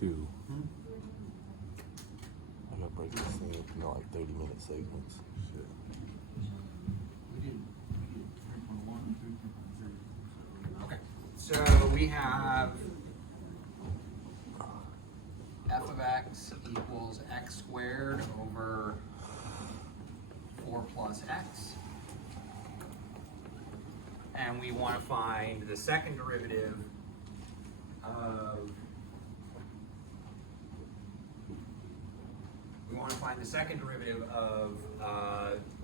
2. I gotta break this thing up into like 30-minute segments. Shit. We did 3.1, 3.0. Okay, so we have f of x equals x squared over 4 plus x. And we want to find the second derivative of,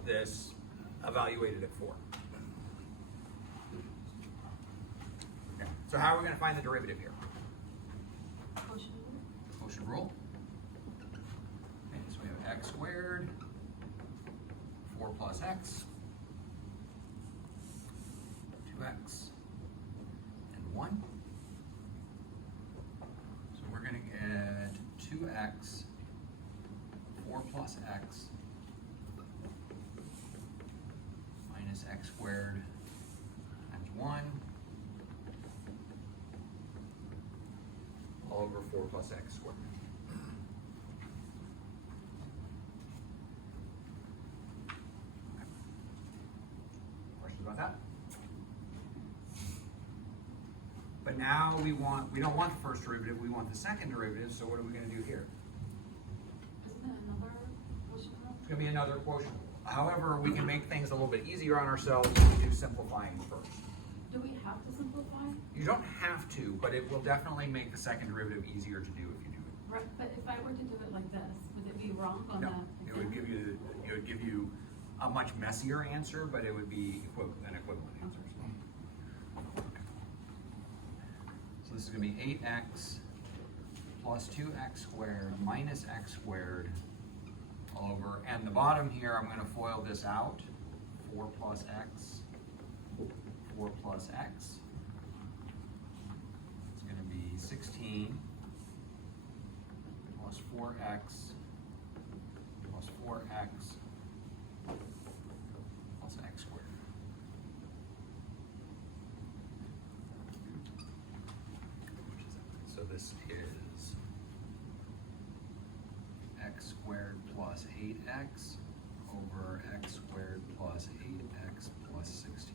this evaluated at 4. Okay. So how are we going to find the derivative here? Quotient rule. Okay, so we have x squared, 4 plus x, 2x, and 1. So we're going to get 2x, 4 plus x, minus x squared times 1, all over 4 plus x squared. Okay. Questions about that? But now we don't want the first derivative, we want the second derivative, so what are we going to do here? Isn't it another quotient rule? It's going to be another quotient. However, we can make things a little bit easier on ourselves if we do simplifying first. Do we have to simplify? You don't have to, but it will definitely make the second derivative easier to do if you do it. Right, but if I were to do it like this, would it be wrong on No, the? it would give you a much messier answer, but it would be an equivalent answer. So this is going to be 8x plus 2x squared minus x squared all over, and the bottom here, I'm going to FOIL this out. 4 plus x, 4 plus x. It's going to be 16 plus 4x plus 4x plus x squared. So this is x squared plus 8x over x squared plus 8x plus 16.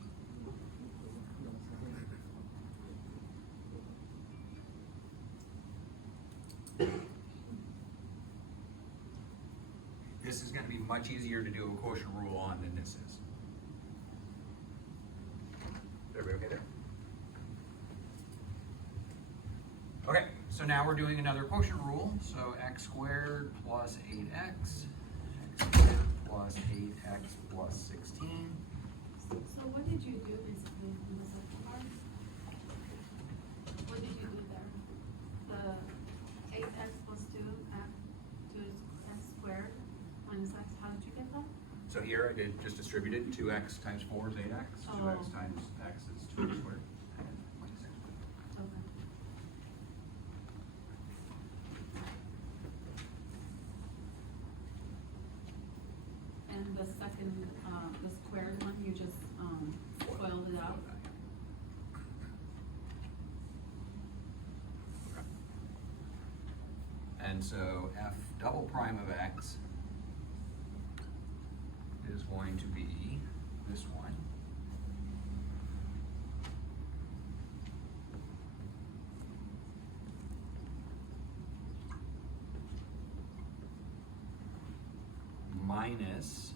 This is going to be much easier to do a quotient rule on than this is. Everybody okay there? Okay, so now we're doing another quotient rule. So x squared plus 8x, x squared plus 8x plus 16. So what did you do basically in the second part? What did you do there? The 8x plus 2 is x squared minus x, how did you get that? So here I did just distributed 2x times 4 is 8x, 2x times x is 2x squared, and minus x squared. Okay. And the second, the squared one, you just FOILed it out? Okay. And so f double prime of x is going to be this one. Minus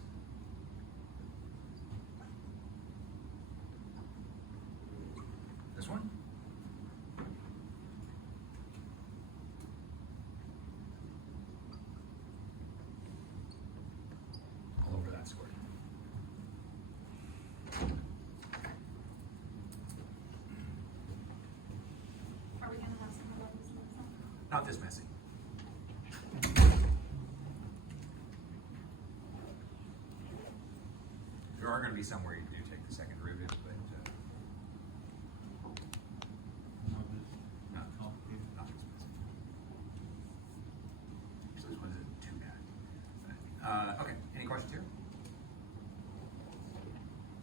this one. All over that square. Are we gonna have some of those next time? Not this messy. There are going to be some where you do take the second derivative, but Not this not complicated. not this messy. So this one isn't too bad. Okay, any questions here?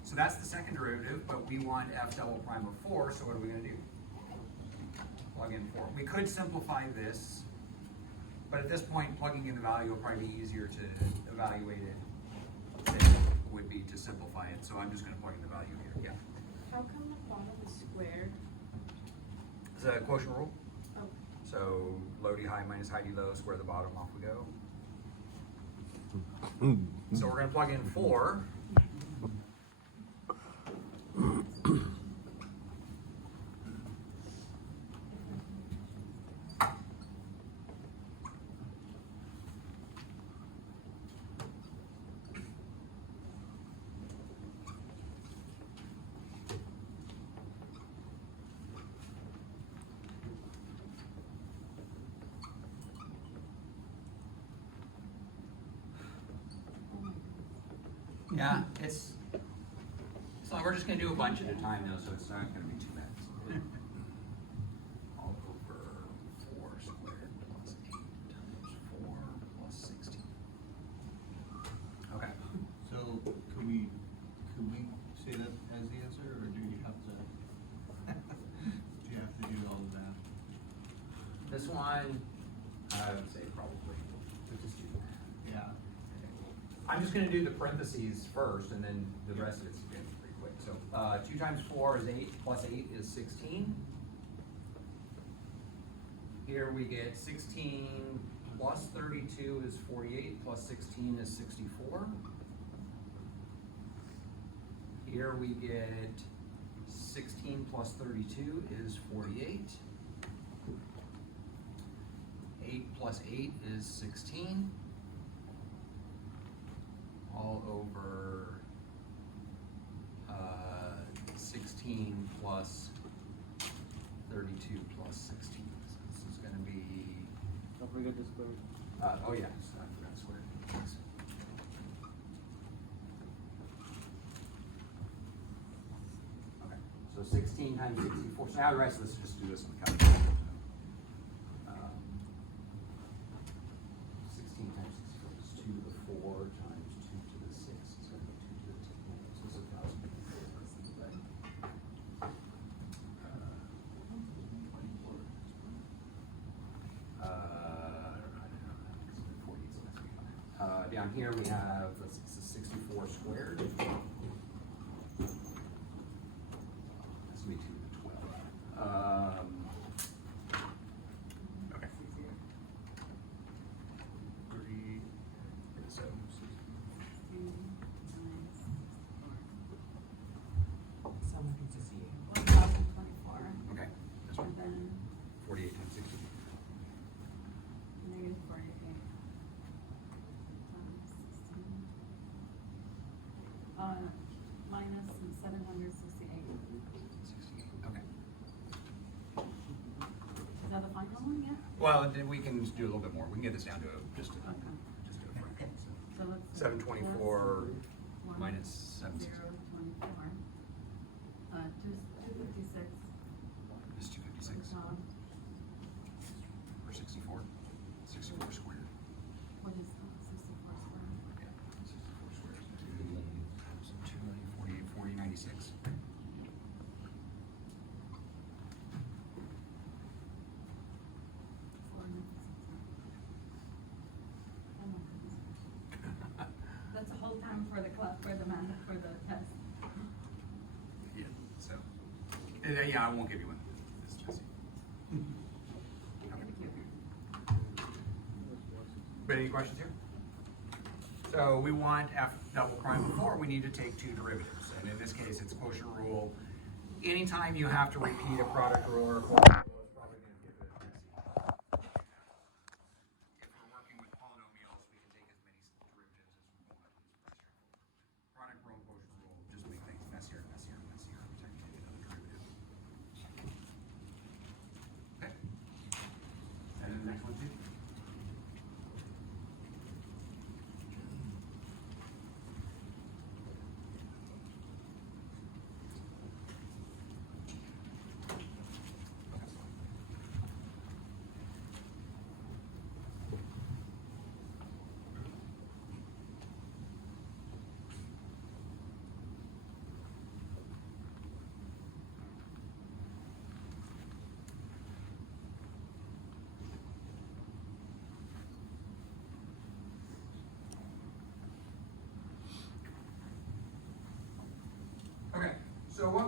So that's the second derivative, but we want f double prime of 4, so what are we going to do? Plug in 4. We could simplify this But at this point, plugging in the value will probably be easier to evaluate it than it would be to simplify it, so I'm just gonna plug in the value here, yeah. How come the bottom is squared? It's a quotient rule, Oh, so low D high minus high D low, square the bottom, off we go. So we're gonna plug in 4. Yeah, so we're just gonna do a bunch at a time though, so it's not gonna be too bad. All over 4 squared plus 8 times 4 plus 16. Okay, So, could we say that as the answer, or do you have to, do you have to do all of that? this one, I would say probably, we'll just do. Yeah. I'm just gonna do the parentheses first, and then the rest of it's gonna be pretty quick. So, 2 times 4 is 8, plus 8 is 16. Here we get 16 plus 32 is 48, plus 16 is 64. Here we get 16 plus 32 is 48. 8 plus 8 is 16. All over 16 plus 32 plus 16. So this is gonna be, Don't forget the square. oh yeah, I forgot square. Thanks. Okay, so 16 times 64, so now the rest of this, just do this one calculator. 16 times 64 is 2 to the 4 times 2 to the 6, it's gonna be 2 to the 10, so it's 1,000. Down here we have, let's see, this is 64 squared. That's gonna be 2 to the 12. Okay. 3, So, someone needs to see it. 1,024, okay, this one, and then 48 times 60. negative 48 times 16. Minus 768. 68, okay. Is that the final one, yeah? Well, then we can do a little bit more. We can get this down to just a Okay. frame. So let's. 724 plus minus 1, 760. 0, 24. 256. Is 256 Um, or 64? 64 squared. What is that, 64 squared? Yeah, 64 squared. 2, 40, 96. That's a whole time for the class, for the man, for the test. Yeah, so, yeah, I won't give you one. It's just. But any questions here? So we want after double prime before, we need to take 2 derivatives, and in this case, it's quotient rule. Anytime you have to repeat a product rule or a quotient rule, it's probably gonna get a bit messy. If we're working with polynomials, we can take as many derivatives as we want. It's pretty straightforward. Product rule, quotient rule, just make things messier and messier and messier every time you get another derivative. Okay. And then the next one too.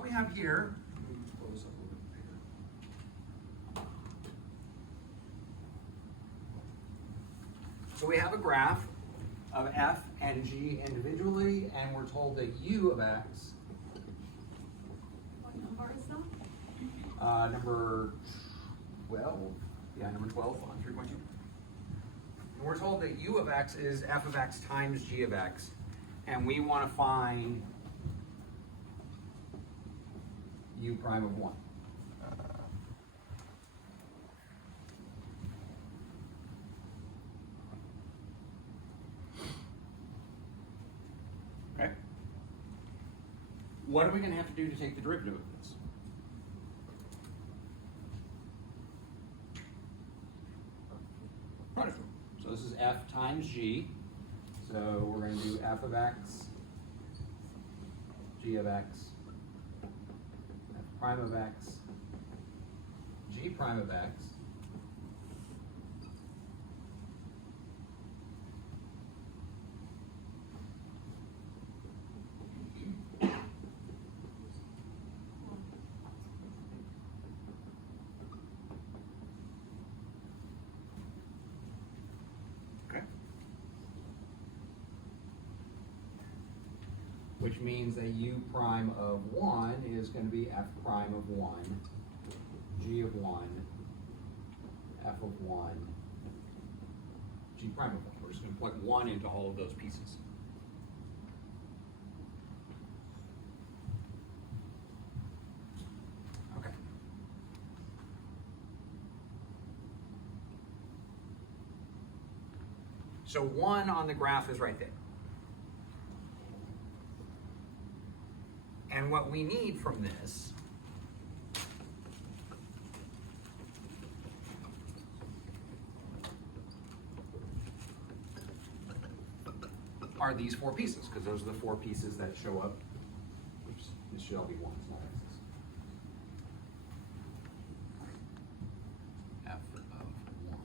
what we have here, so we have a graph of f and g individually, and we're told that u of x, What number is that? number 12, yeah, number 12 on 3.2. And we're told that u of x is f of x times g of x, and we want to find u prime of 1. Okay? What are we going to have to do to take the derivative of this? Product rule. So this is f times g. So we're going to do f of x, g of x, f prime of x, g prime of x, okay? Which means that u prime of 1 is going to be f prime of 1, g of 1, f of 1, g prime of 1. We're just going to plug 1 into all of those pieces. Okay. So 1 on the graph is right there. And what we need from this are these 4 pieces, because those are the 4 pieces that show up. Oops, this should all be 1, it's not x's. F of 1.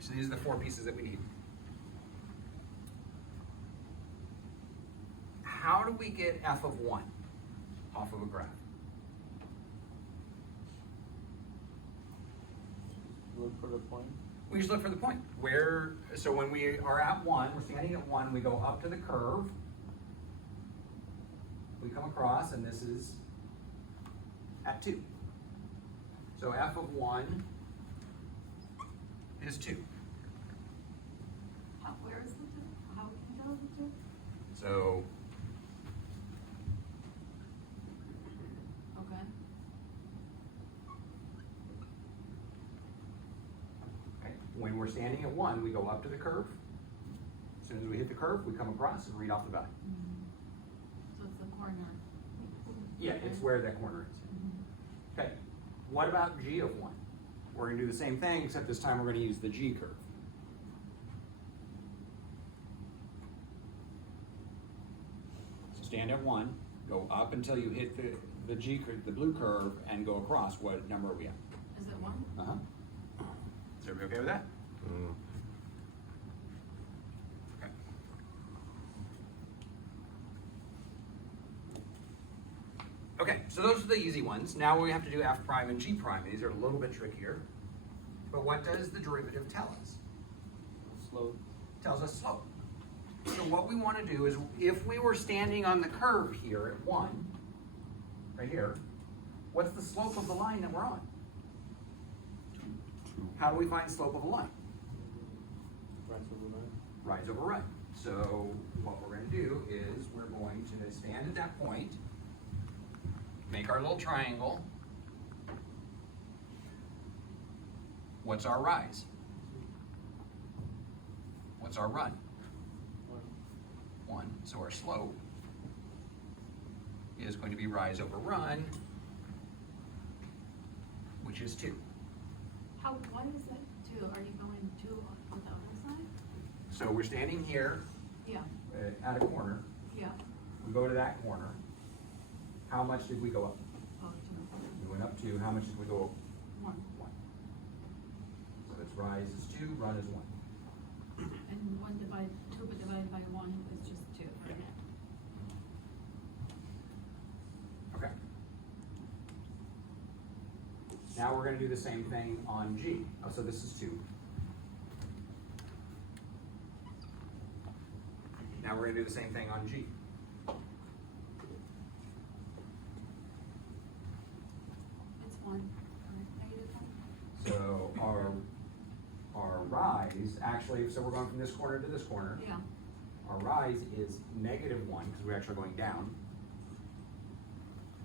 So these are the 4 pieces that we need. How do we get f of 1 off of a graph? Look for the point. We just look for the point. Where, so when we are at 1, we're standing at 1, we go up to the curve. We come across, and this is at 2. So f of 1 is 2. Where is the two? How can you tell the two? So Okay. okay, when we're standing at 1, we go up to the curve. As soon as we hit the curve, we come across and read off the value. So it's the corner. Yeah, it's where that corner is. Okay, what about g of 1? We're going to do the same thing, except this time we're going to use the g curve. So stand at 1, go up until you hit the g curve, the blue curve, and go across. What number are we at? Is it 1? Uh-huh. Is everybody okay with that? Mm. Okay. Okay, so those are the easy ones. Now we have to do f prime and g prime. These are a little bit trickier. But what does the derivative tell us? Slope. Tells us slope. So what we want to do is, if we were standing on the curve here at 1, right here, what's the slope of the line that we're on? How do we find slope of a line? Right over right. Rise over run. So what we're going to do is we're going to stand at that point, make our little triangle. What's our rise? What's our run? 1. So our slope is going to be rise over run, which is 2. Why is it 2? Are you going 2 on the other side? So we're standing here Yeah, at a corner. yeah. We go to that corner. How much did we go up? Oh, 2. We went up 2. How much did we go up? 1. 1. So that's rise is 2, run is 1. And two divided by one is just two, right? Okay. Now we're gonna do the same thing on G. Oh, so this is 2. Now we're gonna do the same thing on G. It's one, -1. So our rise, actually, so we're going from this corner to this corner. Yeah, Our rise is -1, because we're actually going down.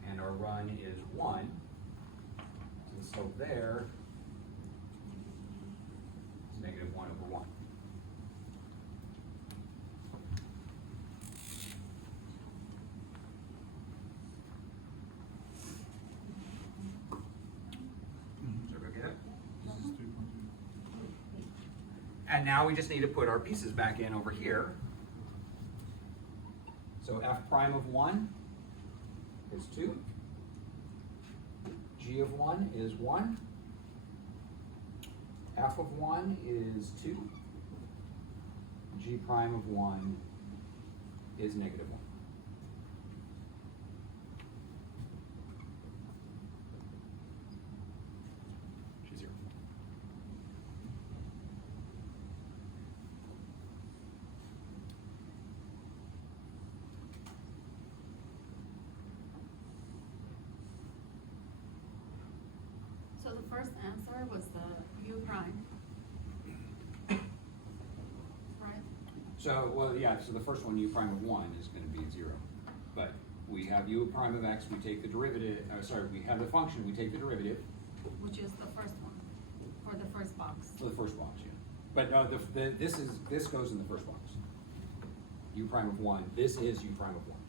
And our run is 1. So the slope there is -1 over 1. So go get it. This is 3.2. And now we just need to put our pieces back in over here. So f prime of 1 is 2. G of 1 is 1. F of 1 is 2. G prime of 1 is -1. G 0. so the first answer was the U prime. Right? So, well, yeah, so the first one, u prime of 1 is gonna be 0. But we have u prime of x, we take the derivative, we have the function, we take the derivative Which is the first one, for the first box. for the first box, yeah. But no, this goes in the first box. U prime of 1, this is u prime of 1.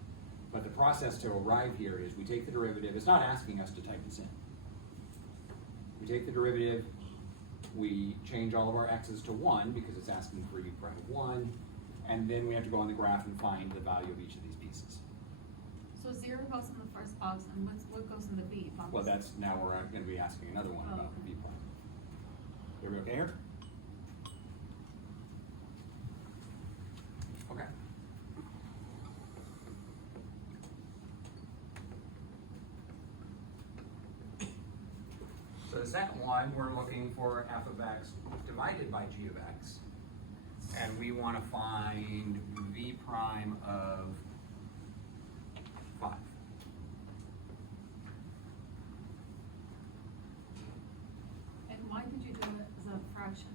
But the process to arrive here is we take the derivative, it's not asking us to type this in. We take the derivative, we change all of our x's to 1 because it's asking for u prime of 1, and then we have to go on the graph and find the value of each of these pieces. So 0 goes in the first box, and what goes in the B box? Well, that's, now we're gonna be asking another one Oh, about the okay. v prime. Are we okay here? Okay. So the second one, we're looking for f of x divided by g of x. And we want to find v prime of 5. And why did you do it as a fraction?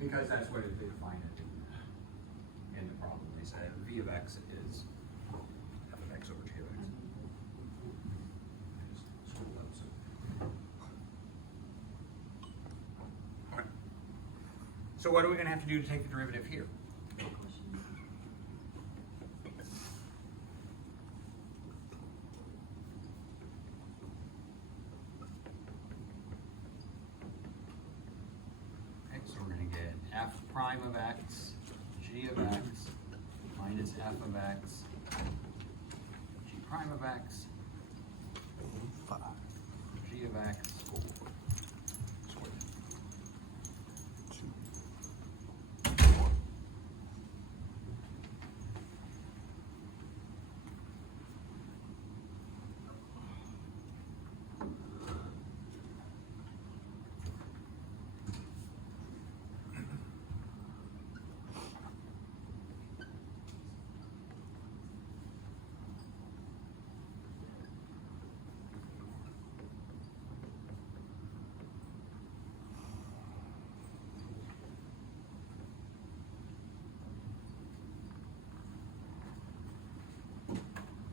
Because that's what they define it in the problem. They said v of x is f of x over g of x. I just screwed up, so. Alright. So what are we gonna have to do to take the derivative here? Good question. Okay, so we're gonna get f prime of x, g of x, minus f of x, g prime of x, And 5. g of x, squared. 2. 1.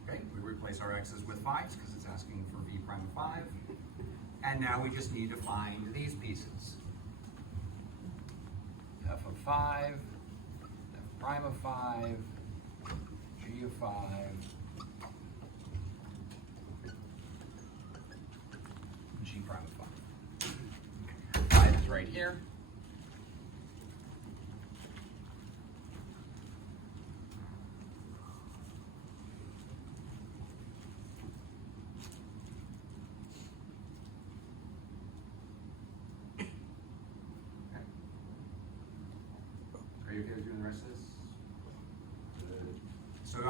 Okay, we replace our x's with 5s because it's asking for v prime of 5. And now we just need to find these pieces. F of 5, f prime of 5, g of 5, g prime of 5. 5 is right here.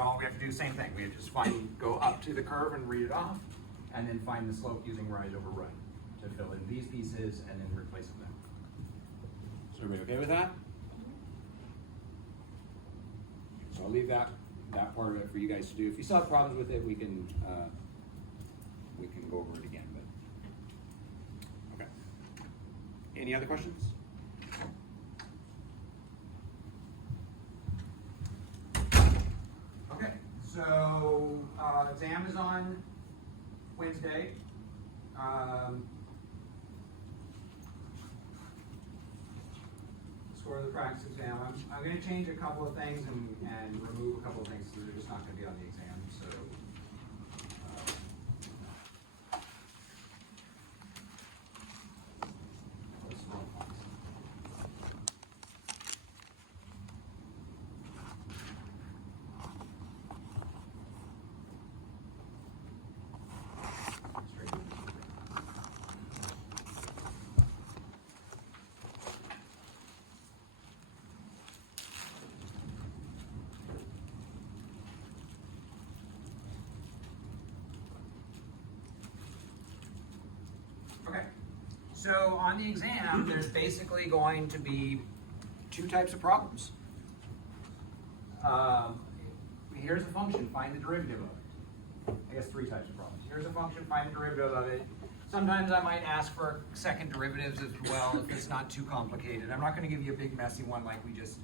all we have to do the same thing. We have to just go up to the curve and read it off, and then find the slope using rise over run to fill in these pieces and then replace them. So everybody okay with that? So I'll leave that part of it for you guys to do. If you still have problems with it, we can go over it again. But okay. Any other questions? Okay. So exam is on Wednesday. Score of the practice exam. I'm going to change a couple of things and remove a couple of things that are just not going to be on the exam. So. Okay, so on the exam, there's basically going to be two types of problems. Here's a function, find the derivative of it. I guess three types of problems. Here's a function, find the derivative of it. Sometimes I might ask for second derivatives as well if it's not too complicated. I'm not going to give you a big messy one like we just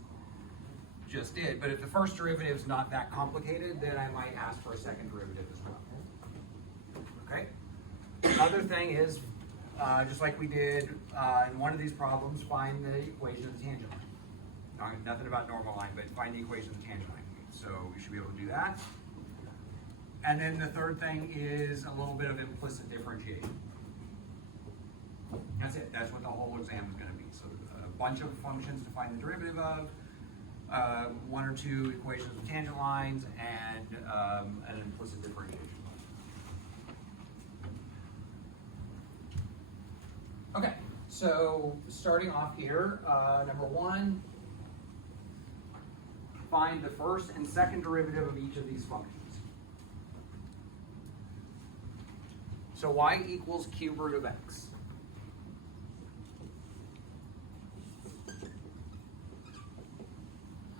did, but if the first derivative is not that complicated, then I might ask for a second derivative as well. Okay? Another thing is, just like we did in one of these problems, find the equation of the tangent line. Nothing about normal line, but find the equation of the tangent line. So we should be able to do that. And then the third thing is a little bit of implicit differentiation. That's it. That's what the whole exam is going to be. So a bunch of functions to find the derivative of, one or two equations of tangent lines, and an implicit differentiation. Okay, so starting off here, number one, find the first and second derivative of each of these functions. So y equals cube root of x.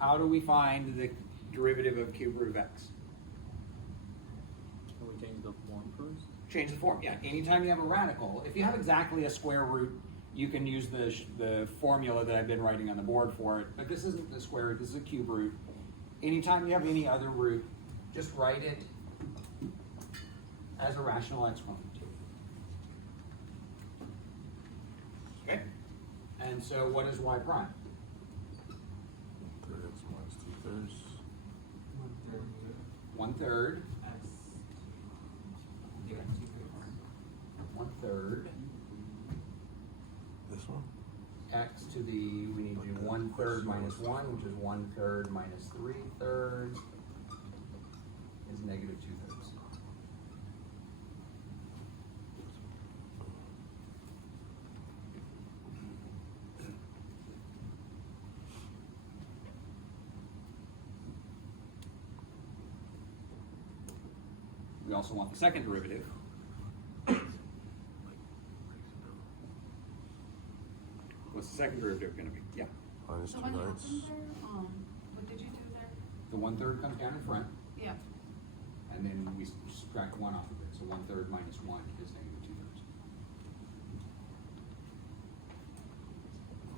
How do we find the derivative of cube root of x? Can we change the form first? Change the form, yeah. Anytime you have a radical, if you have exactly a square root, you can use the formula that I've been writing on the board for it, but this isn't the square root, this is a cube root. Anytime you have any other root, just write it as a rational exponent. Okay? And so what is y prime? 3x minus 2/3. 1/3. 1/3 This one? x to the, we need to do 1/3 minus 1, which is 1/3 minus 3/3 is negative 2/3. We also want the second derivative. What's the second derivative going to be? Yeah. Minus So 2 what ninths. happened there? What did you do there? The 1/3 comes down in front, Yeah. and then we subtract 1 off of it. So 1/3 minus 1 is negative 2/3.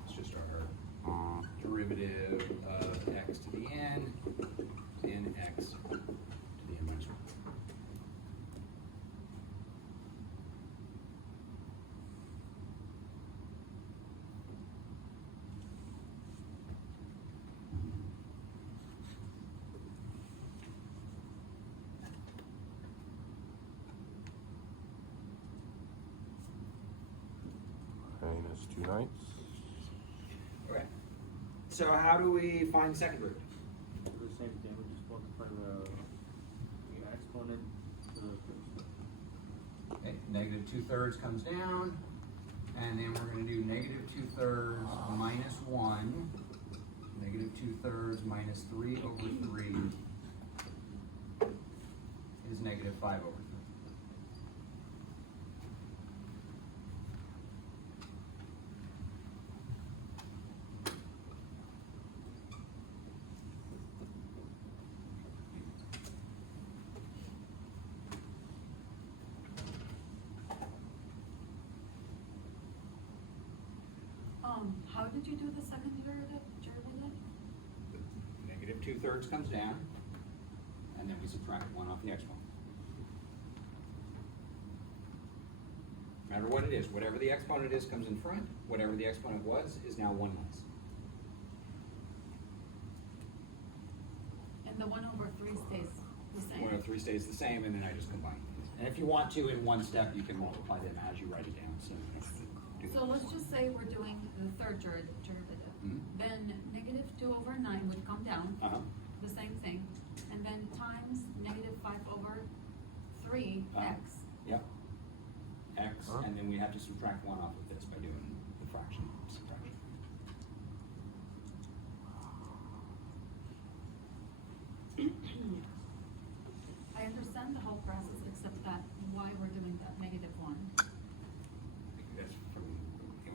It's just our derivative of x to the n in x to the n minus 1. Minus 2 ninths. Okay. So how do we find the second derivative? Do the same thing, we just multiply the exponent to the first. Okay, negative 2/3 comes down, and then we're going to do negative 2/3 minus 1, negative 2/3 minus 3/3 negative 5 over 3. How did you do the second derivative? Negative 2/3 comes down, and then we subtract 1 off the exponent. Remember what it is, whatever the exponent is comes in front, whatever the exponent was is now 1 less. And the 1/3 stays the same? 1/3 stays the same, and then I just combine these. And if you want to, in one step, you can multiply them as you write it down, so. do So that. let's just say we're doing the third derivative. Mhm. Then negative 2/9 would come down, Uh-huh. the same thing, and then times negative 5/3 x. Yep. X, and then we have to subtract 1 off of this by doing the fraction subtraction. I understand the whole process, except that why we're doing that -1. That's from,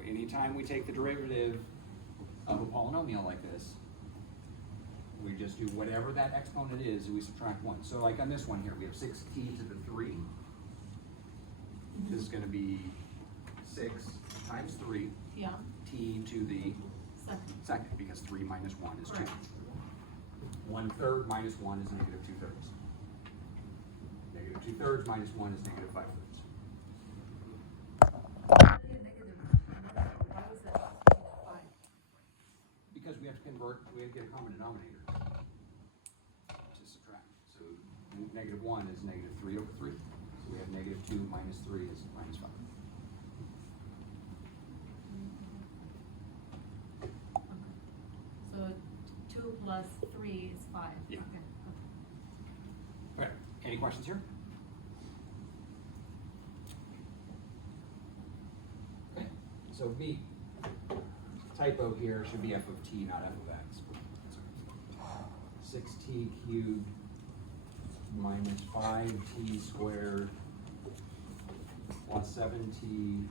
anytime we take the derivative of a polynomial like this, we just do whatever that exponent is, and we subtract 1. So like on this one here, we have 6t to the 3. This is gonna be 6 times 3, Yeah, t to the second. second, because 3 minus 1 is 2. Correct. 1/3 minus 1 is negative 2/3. Negative 2/3 minus 1 is negative 5/3. Why was that -5? Because we have to convert, we have to get a common denominator to subtract. So -1 is negative 3 over 3. So we have negative 2 minus 3 is minus 5. So 2 plus 3 is 5. Yeah. Okay. Okay, any questions here? Okay, so B, typo here should be f of t, not f of x. 6t cubed minus 5t squared plus 7t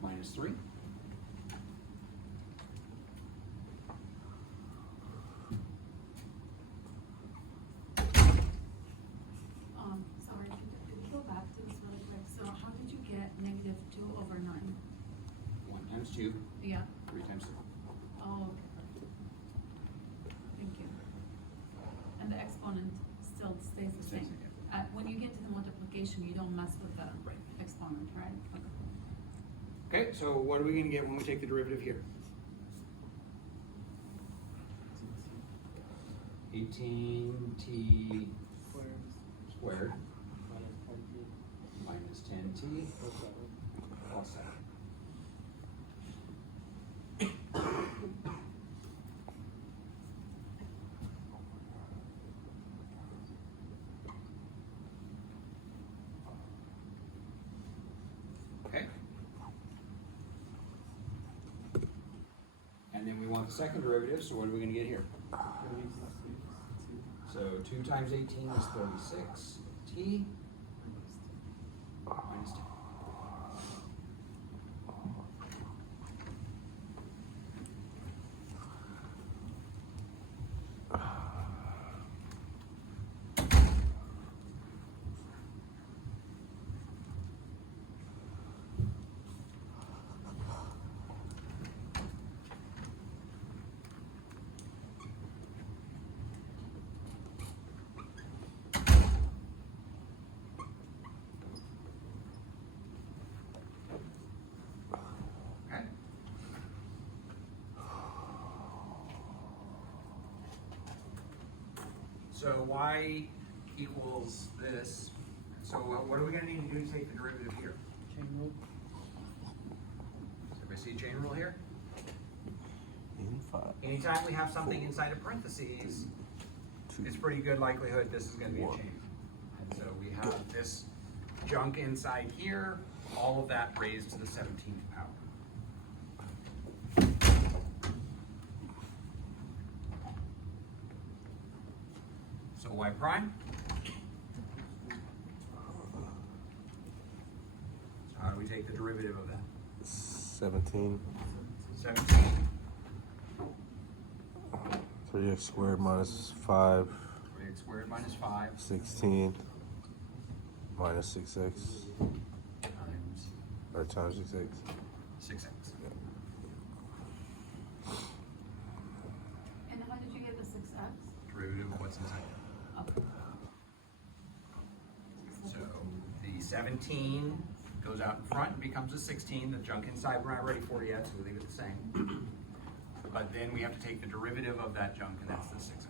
minus 3. Sorry, could we go back to this really quick? So how did you get -2/9? 1 times 2, Yeah, 3 times 3. oh, okay, perfect. Thank you. And the exponent still stays the Stays same? the same. When you get to the multiplication, you don't mess with the Right. exponent, right? Okay. Okay, so what are we gonna get when we take the derivative here? 18t squared minus 10t plus 7. Okay. And then we want the second derivative, so what are we gonna get here? So 2 times 18 is 36, t minus 10. Okay. So y equals this. So what are we gonna need to do to take the derivative here? Chain rule. Does everybody see chain rule here? In 5. Anytime we have something inside of parentheses, it's pretty good likelihood this is gonna be a One. chain. And so we have this junk inside here, all of that raised to the 17th power. So y prime we take the derivative of that? 17. 17. 3x squared minus 5. 3x squared minus 5 16. Minus 6x. times Or times 6x. 6x. And how did you get the 6x? Derivative of what's inside. Okay. So the 17 goes out in front and becomes a 16. The junk inside we're not ready for yet, so we leave it the same. But then we have to take the derivative of that junk, and that's the 6x.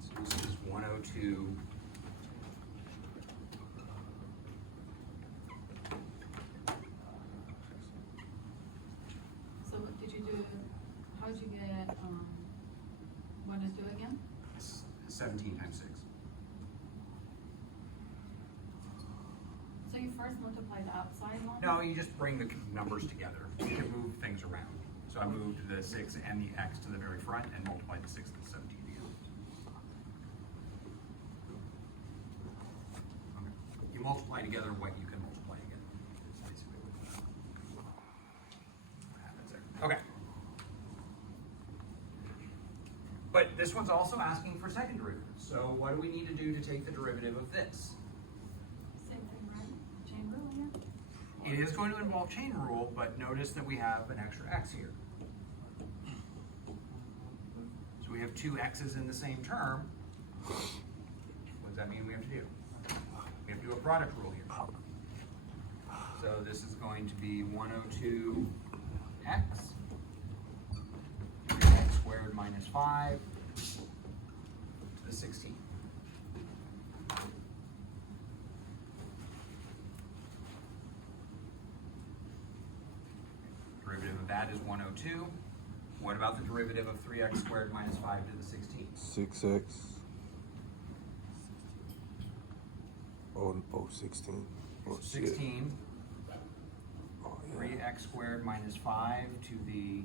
So this is 102. So what did you do, how'd you get, 102 again? 17 times 6. So you first multiply the outside one? No, you just bring the numbers together. You can move things around. So I moved the 6 and the x to the very front and multiplied the 6 and the 17 together. Okay. You multiply together what you can multiply together. That's basically what happens there. Okay. But this one's also asking for second derivative. So what do we need to do to take the derivative of this? Same thing, right? Chain rule again? It is going to involve chain rule, but notice that we have an extra x here. So we have two x's in the same term. What does that mean we have to do? We have to do a product rule here. So this is going to be 102x, 3x squared minus 5 to the 16. Derivative of that is 102. What about the derivative of 3x squared minus 5 to the 16? 6x. Oh, 16. Oh, shit. 16. Oh, yeah. 3x squared minus 5 to the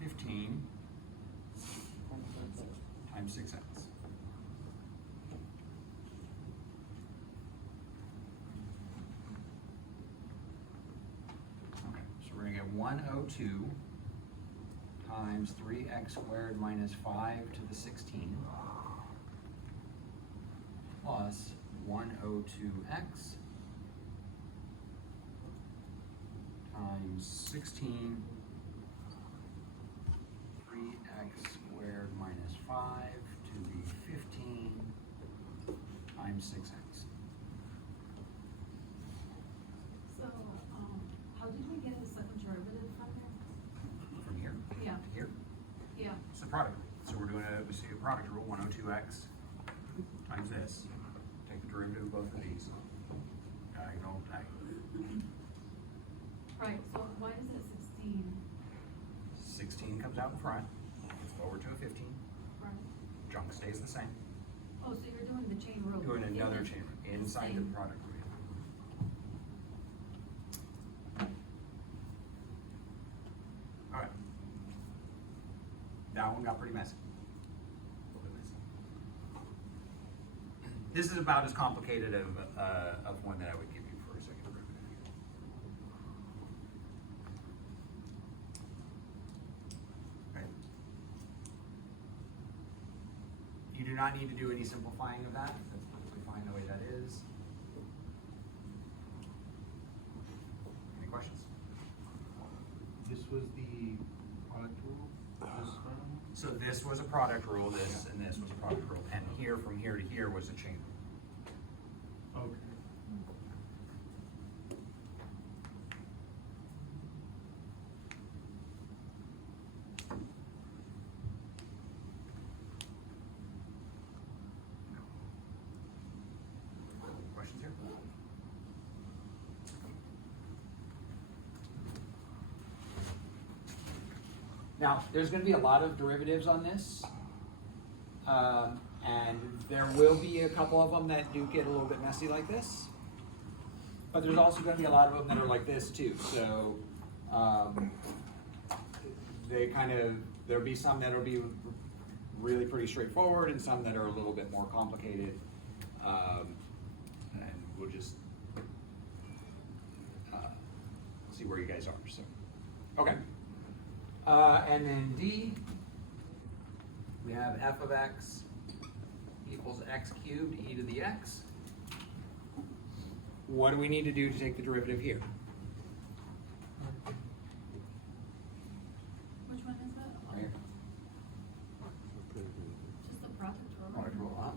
15 times 6x. Okay, so we're going to get 102 times 3x squared minus 5 to the 16 plus 102x times 16 3x squared minus 5 to the 15 times 6x. So, how did we get the second derivative from there? From here Yeah, to here, yeah. it's the product rule. So we're doing we see a product rule, 102x times this. Take the derivative of both of these. Diagonal, diagonal. Right, so why is it 16? 16 comes out in front, gets forward to a 15. Right. Junk stays the same. Oh, so you're doing the chain rule. Doing in another the- chain inside the same. product rule. All right. That one got pretty messy. A little bit messy. This is about as complicated of one that I would give you for a second derivative here. Okay. You do not need to do any simplifying of that. That's perfectly fine the way that is. Any questions? This was the product rule, this one? So this was a product rule, this and this was a product rule, and here from here to here was a chain rule. Okay. Questions here? Now, there's going to be a lot of derivatives on this. And there will be a couple of them that do get a little bit messy like this. But there's also gonna be a lot of them that are like this too, so, there'll be some that'll be really pretty straightforward and some that are a little bit more complicated. And we'll just, see where you guys are, so. Okay. And then D, we have f of x equals x cubed e to the x. What do we need to do to take the derivative here? Which one is that? Right here. Just the product rule. Product rule,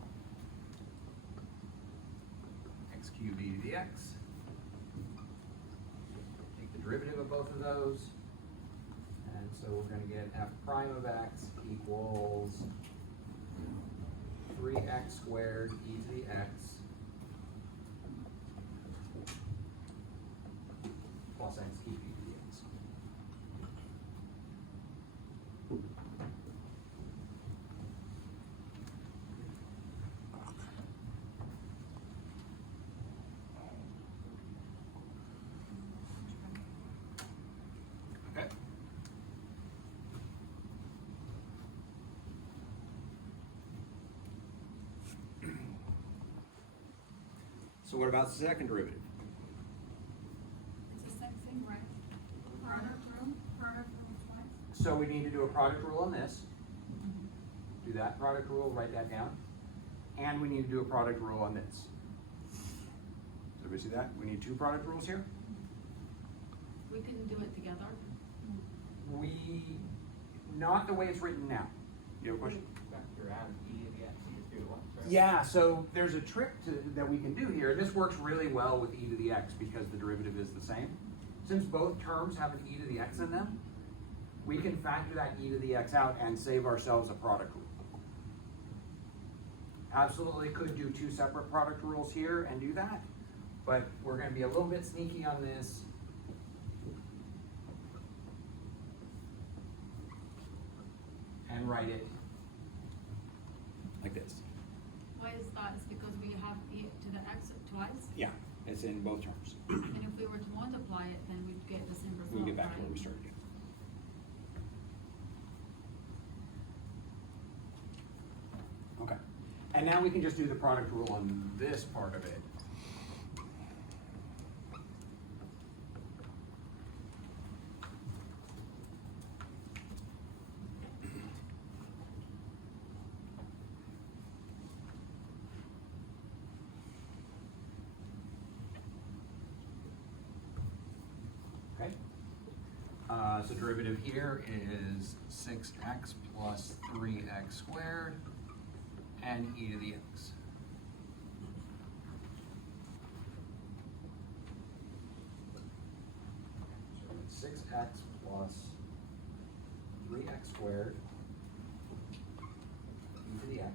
x cubed e to the x. Take the derivative of both of those. And so we're gonna get f prime of x equals 3x squared e to the x plus x cubed e to the x. Okay. So what about the second derivative? It's the same thing, right? Product rule twice. So we need to do a product rule on this. Do that product rule, write that down. And we need to do a product rule on this. Does everybody see that? We need two product rules here. We couldn't do it together. Not the way it's written now. You have a question? Factor out e to the x e to the 1, right? Yeah, so there's a trick that we can do here. This works really well with e to the x because the derivative is the same. Since both terms have an e to the x in them, we can factor that e to the x out and save ourselves a product rule. Absolutely could do two separate product rules here and do that, but we're going to be a little bit sneaky on this. And write it like this. Why is that? It's because we have e to the x twice. Yeah, it's in both terms. And if we were to multiply it, then we'd get the same result, We get back to right? where we started. Okay, and now we can just do the product rule on this part of it. Okay. So derivative here is 6x plus 3x squared and e to the x. So it's 6x plus 3x squared e to the x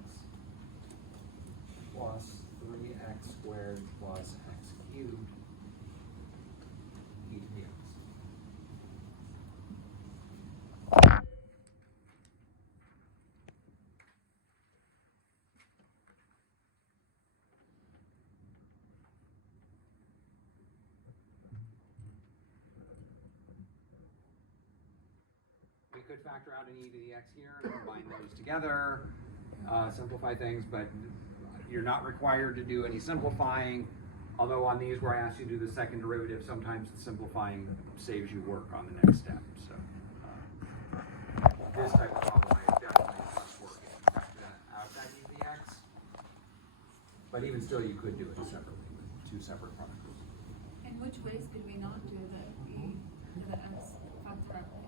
plus 3x squared plus x cubed e to the x. We could factor out an e to the x here and combine those together, simplify things, but you're not required to do any simplifying. Although on these where I ask you to do the second derivative, sometimes the simplifying saves you work on the next step. So this type of problem I definitely must work in. Factor that out that e to the x. But even still, you could do it separately with two separate product rules. In which ways could we not do the e to the x factor out?